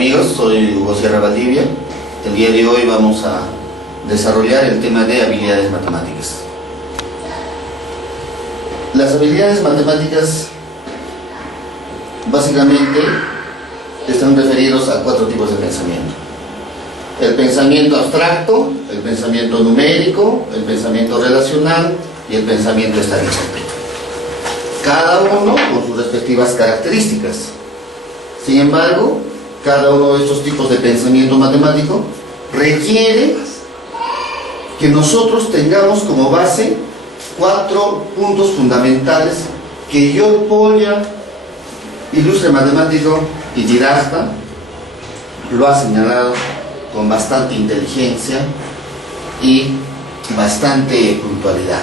amigos, soy Hugo Sierra Valdivia. El día de hoy vamos a desarrollar el tema de habilidades matemáticas. Las habilidades matemáticas básicamente están referidos a 4 tipos de pensamiento: el pensamiento abstracto, el pensamiento numérico, el pensamiento relacional y el pensamiento estadístico, cada uno con sus respectivas características. Sin embargo, cada uno de estos tipos de pensamiento matemático requiere que nosotros tengamos como base 4 puntos fundamentales que Georg Polya, ilustre matemático y didacta, lo ha señalado con bastante inteligencia y bastante puntualidad.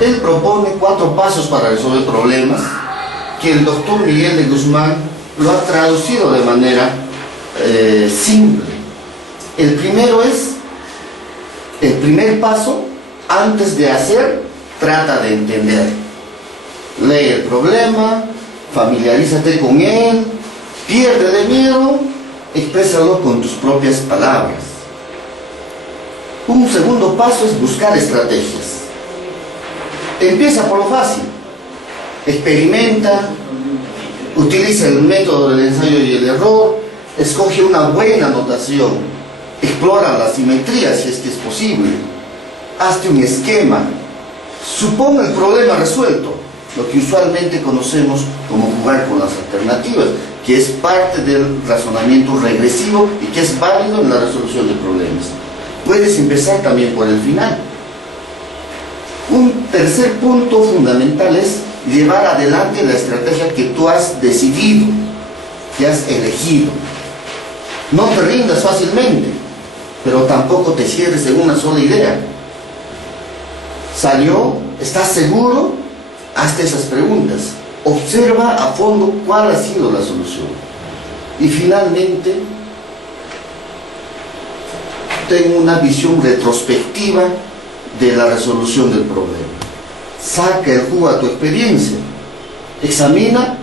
Él propone 4 pasos para resolver problemas que el doctor Miguel de Guzmán lo ha traducido de manera simple. El primero es: el primer paso, antes de hacer, trata de entender. Lee el problema, familiarízate con él, pierde de miedo, exprésalo con tus propias palabras. Un segundo paso es buscar estrategias. Empieza por lo fácil, experimenta, utiliza el método del ensayo y el error, escoge una buena notación, explora la simetría si es que es posible, hazte un esquema, supone el problema resuelto, lo que usualmente conocemos como jugar con las alternativas, que es parte del razonamiento regresivo y que es válido en la resolución de problemas. Puedes empezar también por el final. Un tercer punto fundamental es llevar adelante la estrategia que tú has decidido, que has elegido. No te rindas fácilmente, pero tampoco te cierres en una sola idea. ¿Salió? ¿Estás seguro? Hazte esas preguntas. Observa a fondo cuál ha sido la solución. Y finalmente, ten una visión retrospectiva de la resolución del problema. Saca el jugo a tu experiencia. Examina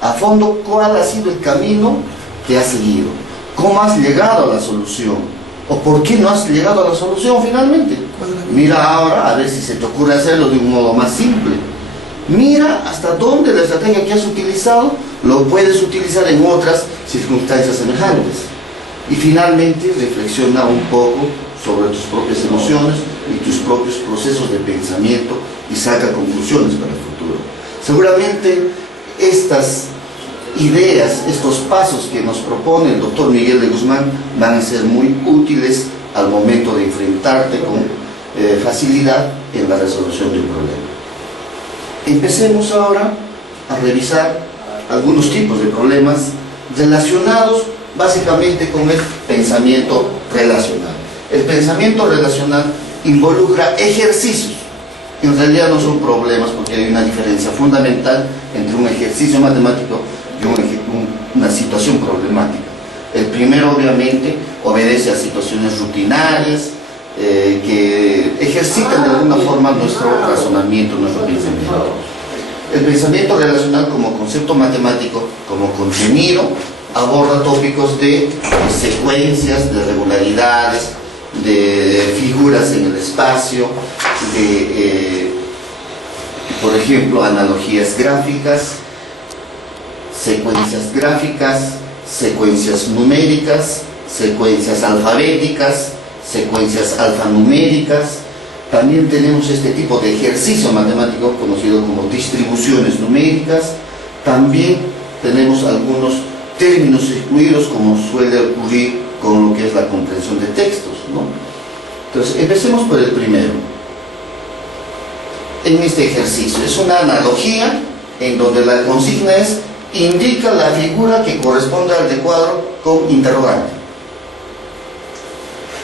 a fondo cuál ha sido el camino que has seguido. ¿Cómo has llegado a la solución? ¿O por qué no has llegado a la solución finalmente? Mira ahora a ver si se te ocurre hacerlo de un modo más simple. Mira hasta dónde la estrategia que has utilizado lo puedes utilizar en otras circunstancias semejantes. Y finalmente reflexiona un poco sobre tus propias emociones y tus propios procesos de pensamiento y saca conclusiones para el futuro. Seguramente estas ideas, estos pasos que nos propone el doctor Miguel de Guzmán van a ser muy útiles al momento de enfrentarte con facilidad en la resolución de un problema. Empecemos ahora a revisar algunos tipos de problemas relacionados básicamente con el pensamiento relacional. El pensamiento relacional involucra ejercicios. En realidad no son problemas, porque hay una diferencia fundamental entre un ejercicio matemático y una situación problemática. El primero obviamente obedece a situaciones rutinarias que ejercitan de alguna forma nuestro razonamiento, nuestro pensamiento. El pensamiento relacional como concepto matemático, como contenido, aborda tópicos de secuencias, de regularidades, de figuras en el espacio, de, por ejemplo, analogías gráficas, secuencias numéricas, secuencias alfabéticas, secuencias alfanuméricas. También tenemos este tipo de ejercicio matemático conocido como distribuciones numéricas. También tenemos algunos términos excluidos, como suele ocurrir con lo que es la comprensión de textos, ¿no? Entonces, empecemos por el primero. En este ejercicio es una analogía en donde la consigna es: indica la figura que corresponde al recuadro con interrogante.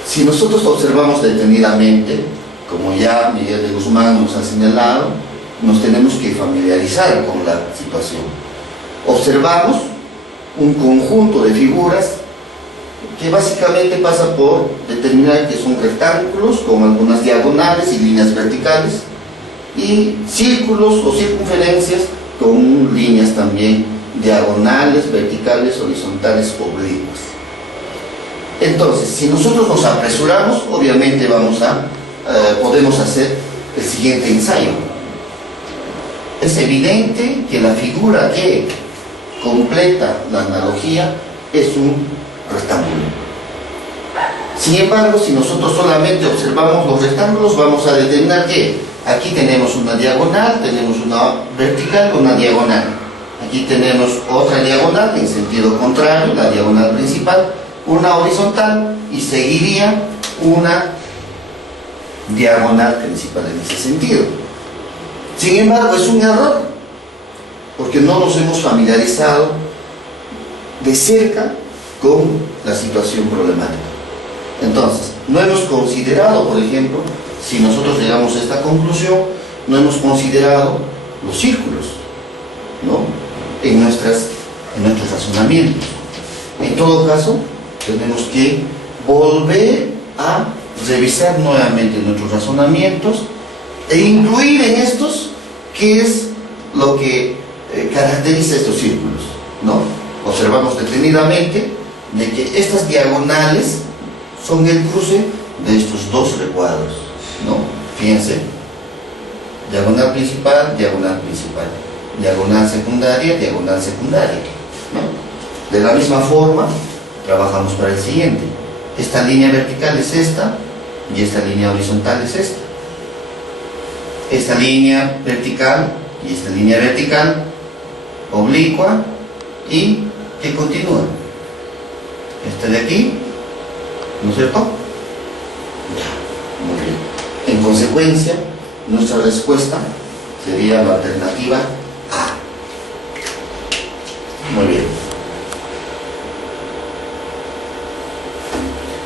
Si nosotros observamos detenidamente, como ya Miguel de Guzmán nos ha señalado, nos tenemos que familiarizar con la situación. Observamos un conjunto de figuras que básicamente pasa por determinar que son rectángulos con algunas diagonales y líneas verticales, y círculos o circunferencias con líneas también diagonales, verticales, horizontales, oblicuas. Entonces, si nosotros nos apresuramos, obviamente podemos hacer el siguiente ensayo. Es evidente que la figura que completa la analogía es un rectángulo. Sin embargo, si nosotros solamente observamos los rectángulos, vamos a determinar que aquí tenemos una diagonal, tenemos una vertical, una diagonal. Aquí tenemos otra diagonal en sentido contrario, la diagonal principal, una horizontal y seguiría una diagonal principal en ese sentido. Sin embargo, es un error, porque no nos hemos familiarizado de cerca con la situación problemática. Entonces, no hemos considerado, por ejemplo, si nosotros llegamos a esta conclusión, no hemos considerado los círculos, ¿no?, en nuestros razonamientos. En todo caso, tenemos que volver a revisar nuevamente nuestros razonamientos e incluir en estos qué es lo que caracteriza estos círculos, ¿no? Observamos detenidamente de que estas diagonales son el cruce de estos dos recuadros, ¿no? Fíjense, diagonal principal, diagonal secundaria, diagonal secundaria, ¿no? De la misma forma, trabajamos para el siguiente. Esta línea vertical es esta y esta línea horizontal es esta. Esta línea vertical y esta línea vertical oblicua y que continúa. Esta de aquí, ¿no es cierto? Ya, muy bien. En consecuencia, nuestra respuesta sería la alternativa A. Muy bien.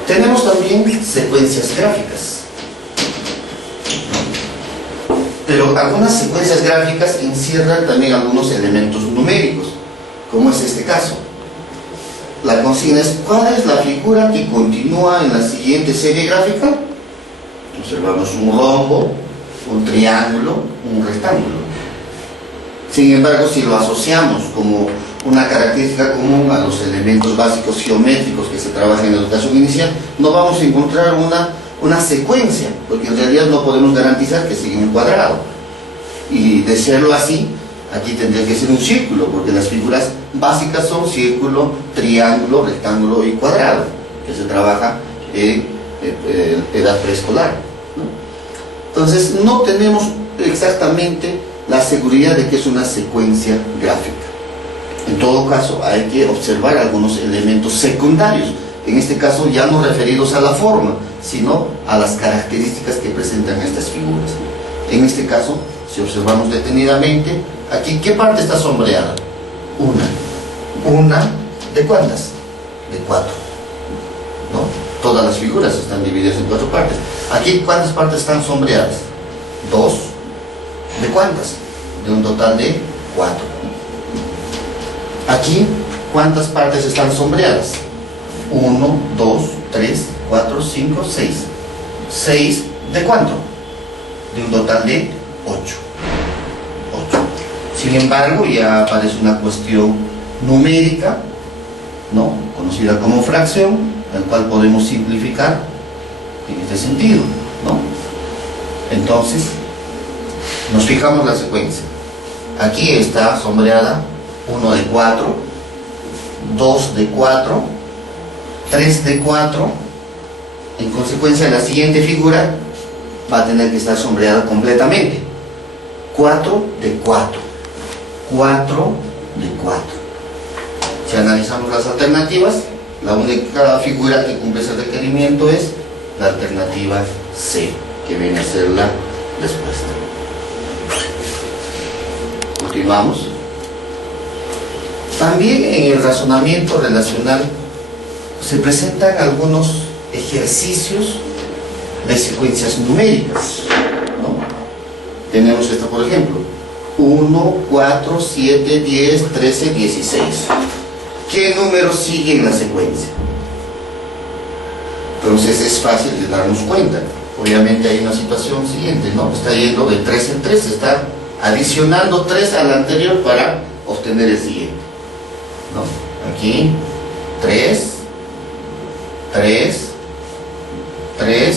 Tenemos también secuencias gráficas. Pero algunas secuencias gráficas encierran también algunos elementos numéricos, como es este caso. La consigna es: ¿cuál es la figura que continúa en la siguiente serie gráfica? Observamos un rombo, un triángulo, un rectángulo. Sin embargo, si lo asociamos como una característica común a los elementos básicos geométricos que se trabajan en la educación inicial, no vamos a encontrar una secuencia, porque en realidad no podemos garantizar que siga un cuadrado. Y de serlo así, aquí tendría que ser un círculo, porque las figuras básicas son círculo, triángulo, rectángulo y cuadrado, que se trabaja en edad preescolar, ¿no? Entonces, no tenemos exactamente la seguridad de que es una secuencia gráfica. En todo caso, hay que observar algunos elementos secundarios, en este caso ya no referidos a la forma, sino a las características que presentan estas figuras. En este caso, si observamos detenidamente, aquí, ¿qué parte está sombreada? Una, ¿de cuántas? De 4, ¿no? Todas las figuras están divididas en 4 partes. Aquí, ¿cuántas partes están sombreadas? 2. ¿De cuántas? De un total de 4. Aquí, ¿cuántas partes están sombreadas? 1, 2, 3, 4, 5, 6. 6, ¿de cuánto? De un total de 8. Sin embargo, ya aparece una cuestión numérica, ¿no?, conocida como fracción, el cual podemos simplificar en este sentido, ¿no? Entonces, nos fijamos la secuencia. Aquí está sombreada 1 de 4, 2 de 4, 3 de 4. En consecuencia, la siguiente figura va a tener que estar sombreada completamente. 4 de 4, 4 de 4. Si analizamos las alternativas, la única figura que cumple ese requerimiento es la alternativa C, que viene a ser la respuesta. Continuamos. También en el razonamiento relacional se presentan algunos ejercicios de secuencias numéricas, ¿no? Tenemos esto, por ejemplo: 1, 4, 7, 10, 13, 16. ¿Qué números siguen en la secuencia? Entonces es fácil de darnos cuenta. Obviamente hay una situación siguiente, ¿no? Está yendo de 3 en 3, está adicionando 3 al anterior para obtener el siguiente. ¿no? Aquí 3, 3, 3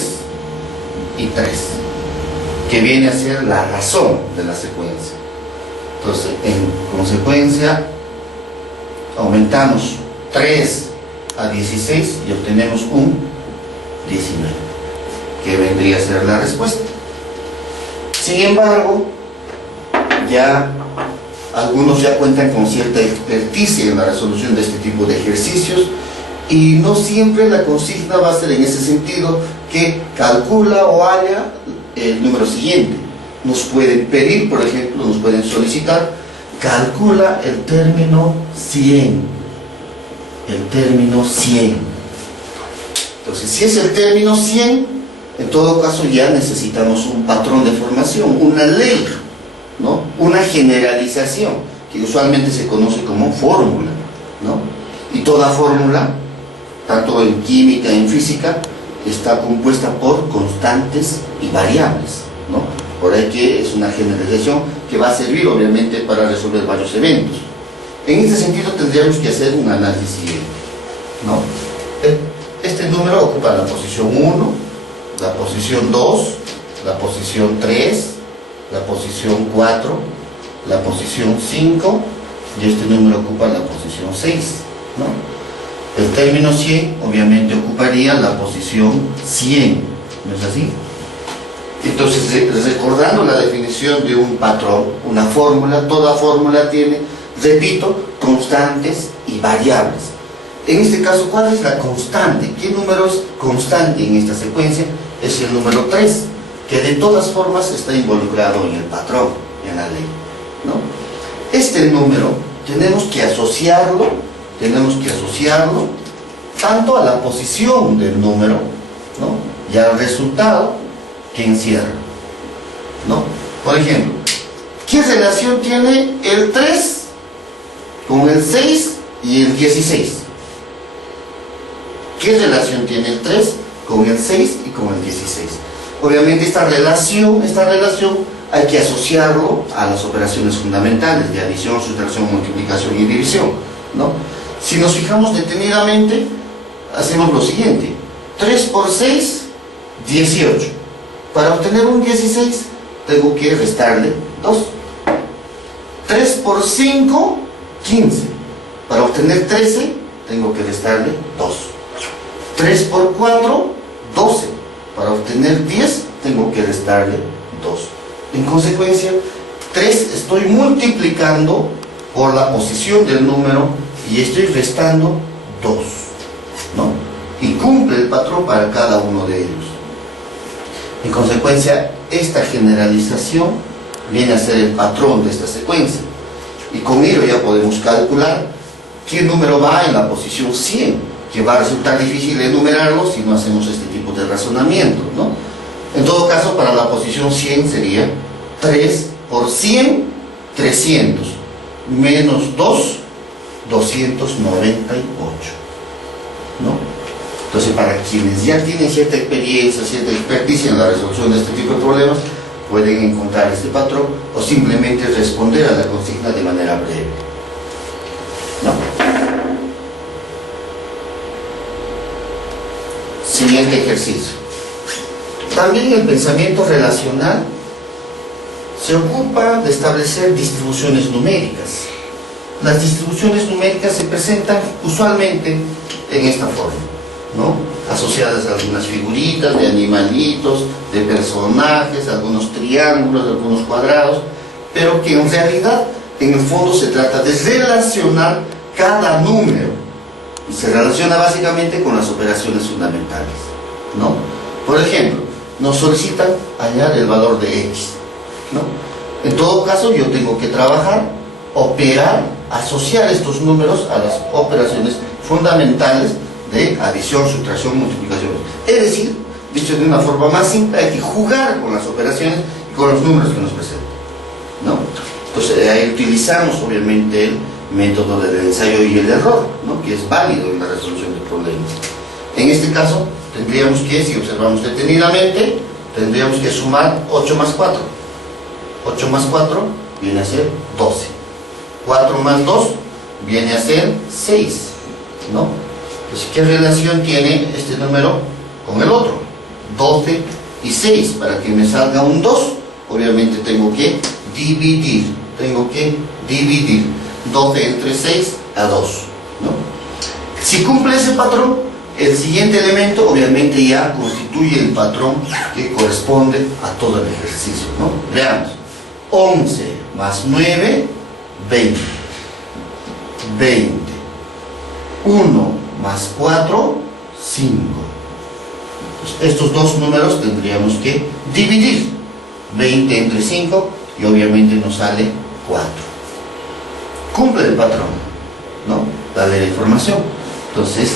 y 3, que viene a ser la razón de la secuencia. Entonces, en consecuencia, aumentamos 3 a 16 y obtenemos un 19, que vendría a ser la respuesta. Sin embargo, ya algunos ya cuentan con cierta experticia en la resolución de este tipo de ejercicios, y no siempre la consigna va a ser en ese sentido, que calcula o halla el número siguiente. Nos pueden pedir, por ejemplo, nos pueden solicitar, calcula el término 100. El término 100. Entonces, si es el término 100, en todo caso ya necesitamos un patrón de formación, una ley, ¿no? Una generalización, que usualmente se conoce como fórmula, ¿no? Y toda fórmula, tanto en química, en física, está compuesta por constantes y variables, ¿no? Por ahí que es una generalización que va a servir obviamente para resolver varios eventos. En este sentido tendríamos que hacer un análisis siguiente, ¿no? Este número ocupa la posición 1, la posición 2, la posición 3, la posición 4, la posición 5, y este número ocupa la posición 6, ¿no? El término 100 obviamente ocuparía la posición 100, ¿no es así? Entonces, recordando la definición de un patrón, una fórmula, toda fórmula tiene, repito, constantes y variables. En este caso, ¿cuál es la constante? ¿Qué número es constante en esta secuencia? Es el número 3, que de todas formas está involucrado en el patrón, en la ley, ¿no? Este número tenemos que asociarlo tanto a la posición del número, ¿no? Y al resultado que encierra, ¿no? Por ejemplo, ¿qué relación tiene el 3 con el 6 y el 16? ¿Qué relación tiene el 3 con el 6 y con el 16? Obviamente esta relación hay que asociarlo a las operaciones fundamentales de adición, sustracción, multiplicación y división, ¿no? Si nos fijamos detenidamente, hacemos lo siguiente: 3 por 6, 18. Para obtener un 16, tengo que restarle 2. 3 por 5, 15. Para obtener 13, tengo que restarle 2. 3 por 4, 12. Para obtener 10, tengo que restarle 2. En consecuencia, 3 estoy multiplicando por la posición del número y estoy restando 2, ¿no? Y cumple el patrón para cada uno de ellos. En consecuencia, esta generalización viene a ser el patrón de esta secuencia. Y con ello ya podemos calcular qué número va en la posición 100, que va a resultar difícil enumerarlo si no hacemos este tipo de razonamiento, ¿no? En todo caso, para la posición 100 sería 3 por 100, 300, menos 2, 298, ¿no? Entonces, para quienes ya tienen cierta experiencia, cierta experticia en la resolución de este tipo de problemas, pueden encontrar este patrón o simplemente responder a la consigna de manera breve, ¿no? Siguiente ejercicio. También el pensamiento relacional se ocupa de establecer distribuciones numéricas. Las distribuciones numéricas se presentan usualmente en esta forma, ¿no? Asociadas a algunas figuritas de animalitos, de personajes, algunos triángulos, algunos cuadrados, pero que en realidad, en el fondo, se trata de relacionar cada número, y se relaciona básicamente con las operaciones fundamentales, ¿no? Por ejemplo, nos solicitan hallar el valor de X, ¿no? En todo caso, yo tengo que trabajar, operar, asociar estos números a las operaciones fundamentales de adición, sustracción, multiplicación. Es decir, dicho de una forma más simple, hay que jugar con las operaciones y con los números que nos presentan, ¿no? Entonces, ahí utilizamos obviamente el método del ensayo y el error, ¿no? Que es válido en la resolución de problemas. En este caso, tendríamos que, si observamos detenidamente, tendríamos que sumar 8 más 4. 8 más 4 viene a ser 12. 4 más 2, viene a ser 6, ¿no? Entonces, ¿qué relación tiene este número con el otro? 12 y 6. Para que me salga un 2, obviamente tengo que dividir. 12 entre 6 a 2, ¿no? Si cumple ese patrón, el siguiente elemento obviamente ya constituye el patrón que corresponde a todo el ejercicio, ¿no? Veamos. 11 más 9, 20. 1 más 4, 5. Entonces, estos dos números tendríamos que dividir. 20 entre 5 y obviamente nos sale 4. Cumple el patrón, ¿no? Dale la información. Entonces,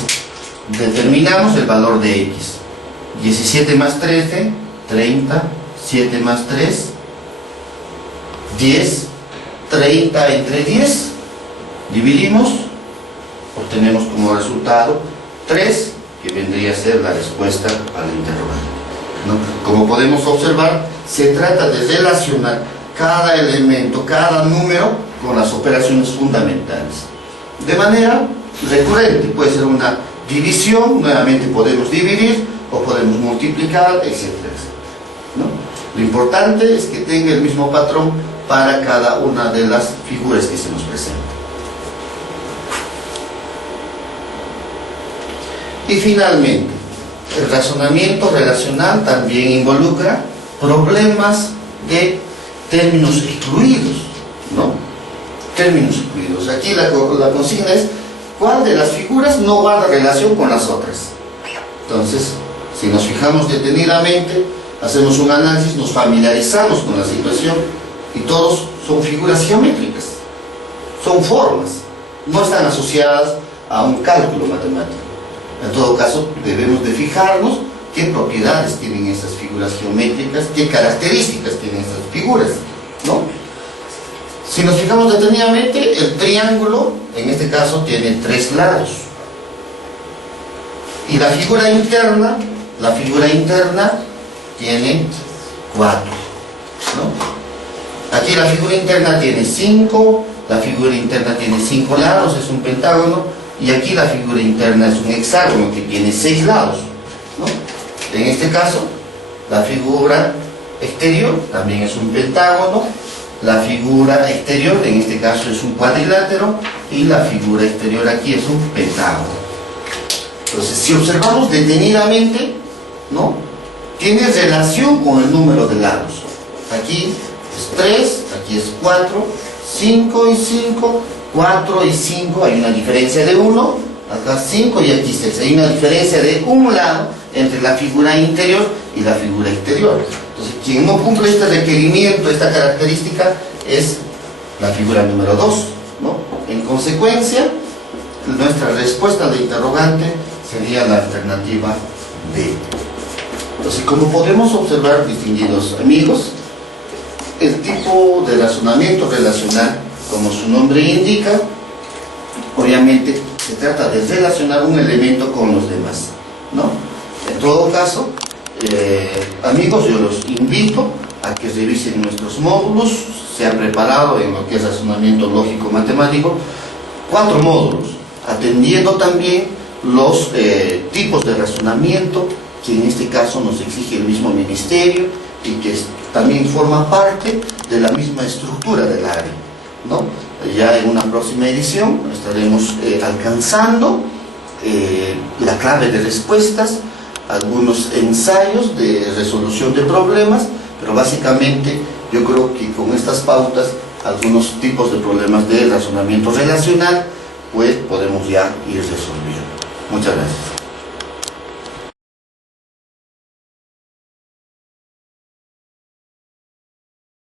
determinamos el valor de X. 17 más 13, 30. 7 más 3, 10. 30 entre 10. Dividimos. Obtenemos como resultado 3, que vendría a ser la respuesta al interrogante, ¿no? Como podemos observar, se trata de relacionar cada elemento, cada número con las operaciones fundamentales. De manera recurrente, puede ser una división, nuevamente podemos dividir o podemos multiplicar, etcétera, ¿no? Lo importante es que tenga el mismo patrón para cada una de las figuras que se nos presentan. Y finalmente, el razonamiento relacional también involucra problemas de términos excluidos, ¿no? Términos excluidos. Aquí la consigna es cuál de las figuras no guarda relación con las otras. Entonces, si nos fijamos detenidamente, hacemos un análisis, nos familiarizamos con la situación y todos son figuras geométricas, son formas, no están asociadas a un cálculo matemático. En todo caso, debemos de fijarnos qué propiedades tienen estas figuras geométricas, qué características tienen estas figuras, ¿no? Si nos fijamos detenidamente, el triángulo, en este caso, tiene 3 lados. Y la figura interna tiene 4, ¿no? Aquí la figura interna tiene 5, la figura interna tiene 5 lados, es un pentágono. Y aquí la figura interna es un hexágono que tiene 6 lados, ¿no? En este caso, la figura exterior también es un pentágono, la figura exterior en este caso es un cuadrilátero y la figura exterior aquí es un pentágono. Entonces, si observamos detenidamente, ¿no? Tiene relación con el número de lados. Aquí es 3, aquí es 4, 5 y 5. 4 y 5, hay una diferencia de 1, acá 5 y aquí 6, hay una diferencia de un lado entre la figura interior y la figura exterior. Entonces, quien no cumple este requerimiento, esta característica, es la figura número 2, ¿no? En consecuencia, nuestra respuesta al interrogante sería la alternativa D. Entonces, como podemos observar, distinguidos amigos, el tipo de razonamiento relacional, como su nombre indica, obviamente se trata de relacionar un elemento con los demás, ¿no? En todo caso, amigos, yo los invito a que revisen nuestros módulos. Se han preparado en lo que es razonamiento lógico matemático 4 módulos, atendiendo también los tipos de razonamiento que en este caso nos exige el mismo ministerio y que también forma parte de la misma estructura del área, ¿no? Ya en una próxima edición estaremos alcanzando la clave de respuestas, algunos ensayos de resolución de problemas, pero básicamente yo creo que con estas pautas algunos tipos de problemas de razonamiento relacional pues podemos ya ir resolviendo. Muchas gracias.